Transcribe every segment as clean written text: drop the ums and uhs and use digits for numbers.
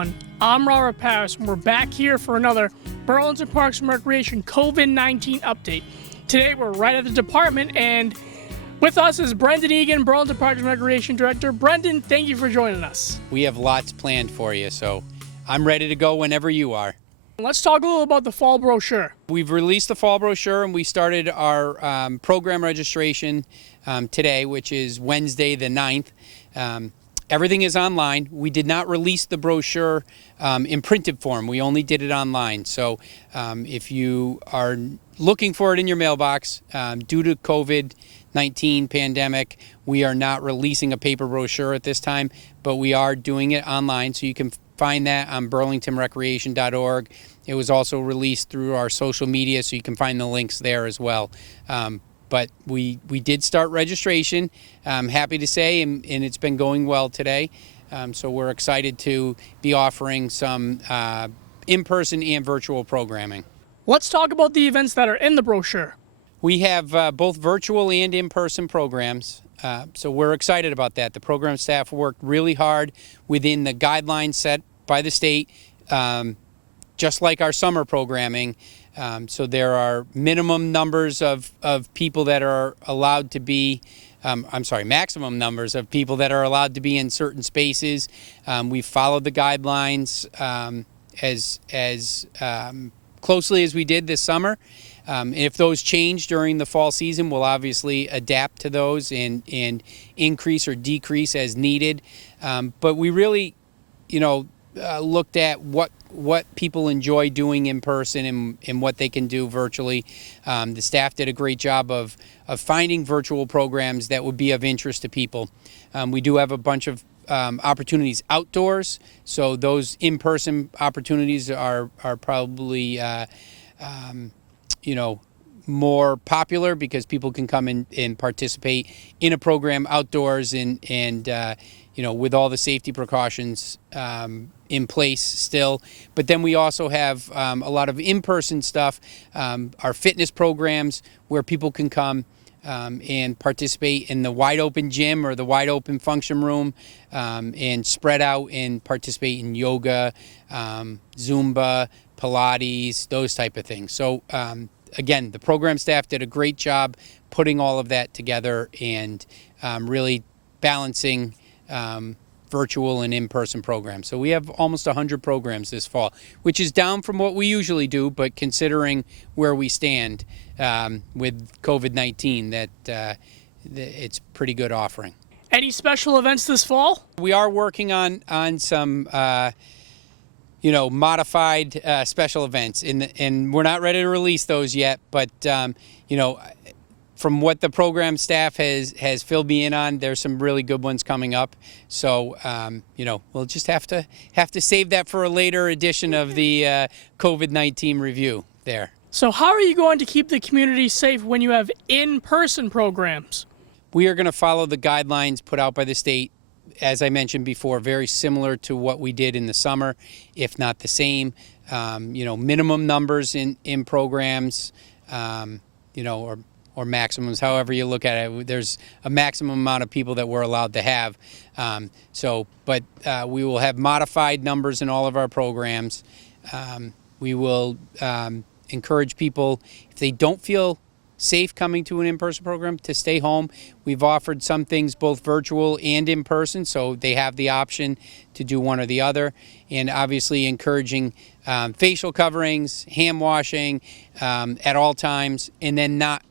everyone. I'm Robert Parris, and we're back here for another Burlington Parks and Recreation COVID-19 update. Today, we're right at the department, and with us is Brendan Egan, Burlington Parks and Recreation Director. Brendan, thank you for joining us. We have lots planned for you, so I'm ready to go whenever you are. Let's talk a little about the fall brochure. We've released the fall brochure, and we started our program registration today, which is Wednesday the 9th. Everything is online. We did not release the brochure in printed form. We only did it online. So if you are looking for it in your mailbox, due to COVID-19 pandemic, we are not releasing a paper brochure at this time, but we are doing it online. So you can find that on burlingtonrecreation.org. It was also released through our social media, so you can find the links there as well. But we did start registration, I'm happy to say, and it's been going well today. So we're excited to be offering some in-person and virtual programming. Let's talk about the events that are in the brochure. We have both virtual and in-person programs, so we're excited about that. The program staff worked really hard within the guidelines set by the state, just like our summer programming. So there are minimum numbers of people that are allowed to be, maximum numbers of people that are allowed to be in certain spaces. We've followed the guidelines as closely as we did this summer. If those change during the fall season, we'll obviously adapt to those and increase or decrease as needed. But we really, looked at what people enjoy doing in person and what they can do virtually. The staff did a great job of finding virtual programs that would be of interest to people. We do have a bunch of opportunities outdoors, so those in-person opportunities are probably more popular because people can come in and participate in a program outdoors and with all the safety precautions in place still. But then we also have a lot of in-person stuff, our fitness programs where people can come and participate in the wide open gym or the wide open function room and spread out and participate in yoga, Zumba, Pilates, those type of things. So again, the program staff did a great job putting all of that together and really balancing virtual and in-person programs. So we have almost 100 programs this fall, which is down from what we usually do, but considering where we stand with COVID-19, that it's pretty good offering. Any special events this fall? We are working on some modified special events, and we're not ready to release those yet, but from what the program staff has filled me in on, there's some really good ones coming up. So, we'll just have to save that for a later edition of the COVID-19 review there. So how are you going to keep the community safe when you have in-person programs? We are going to follow the guidelines put out by the state, as I mentioned before, very similar to what we did in the summer, if not the same. Minimum numbers in programs, or maximums, however you look at it. There's a maximum amount of people that we're allowed to have. But we will have modified numbers in all of our programs. We will encourage people, if they don't feel safe coming to an in-person program, to stay home. We've offered some things both virtual and in person, so they have the option to do one or the other. And obviously encouraging facial coverings, hand washing at all times, and then not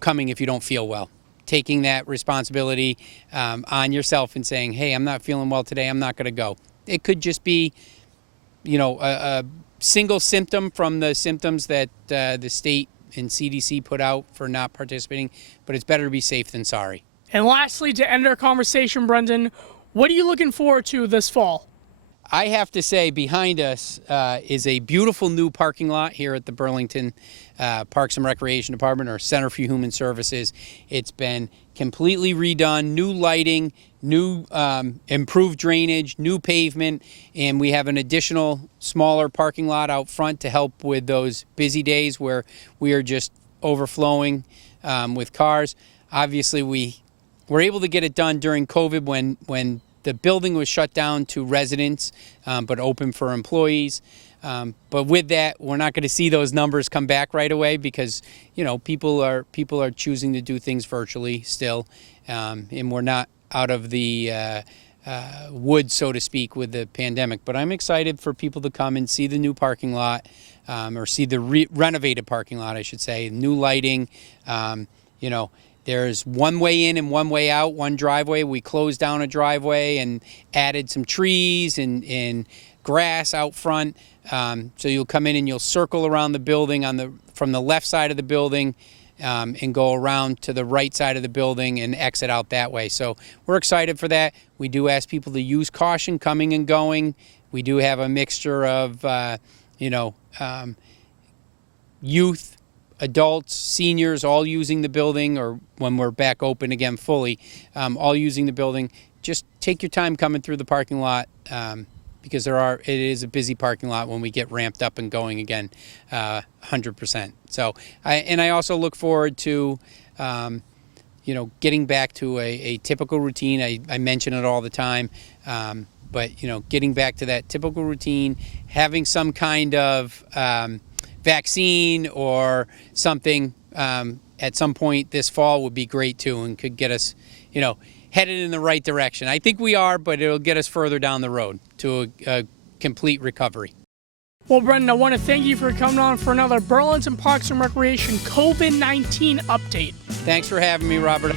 coming if you don't feel well. Taking that responsibility on yourself and saying, hey, I'm not feeling well today, I'm not going to go. It could just be, a single symptom from the symptoms that the state and CDC put out for not participating, but it's better to be safe than sorry. And lastly, to end our conversation, Brendan, what are you looking forward to this fall? I have to say, behind us is a beautiful new parking lot here at the Burlington Parks and Recreation Department, or Center for Human Services. It's been completely redone, new lighting, new improved drainage, new pavement, and we have an additional smaller parking lot out front to help with those busy days where we are just overflowing with cars. Obviously, we were able to get it done during COVID when the building was shut down to residents, but open for employees. But with that, we're not going to see those numbers come back right away because, you know, people are choosing to do things virtually still, and we're not out of the woods, so to speak, with the pandemic. But I'm excited for people to come and see the new parking lot, or see the renovated parking lot, I should say, new lighting. You know, there's one way in and one way out, one driveway. We closed down a driveway and added some trees and grass out front. So you'll come in and you'll circle around the building from the left side of the building, and go around to the right side of the building and exit out that way. So we're excited for that. We do ask people to use caution coming and going. We do have a mixture of, youth, adults, seniors, all using the building, or when we're back open again fully, all using the building. Just take your time coming through the parking lot, because it is a busy parking lot when we get ramped up and going again, 100%. So, I also look forward to, getting back to a typical routine. I mention it all the time, but getting back to that typical routine, having some kind of vaccine or something at some point this fall would be great too, and could get us, headed in the right direction. I think we are, but it'll get us further down the road to a complete recovery. Well, Brendan, I want to thank you for coming on for another Burlington Parks and Recreation COVID-19 update. Thanks for having me, Robert.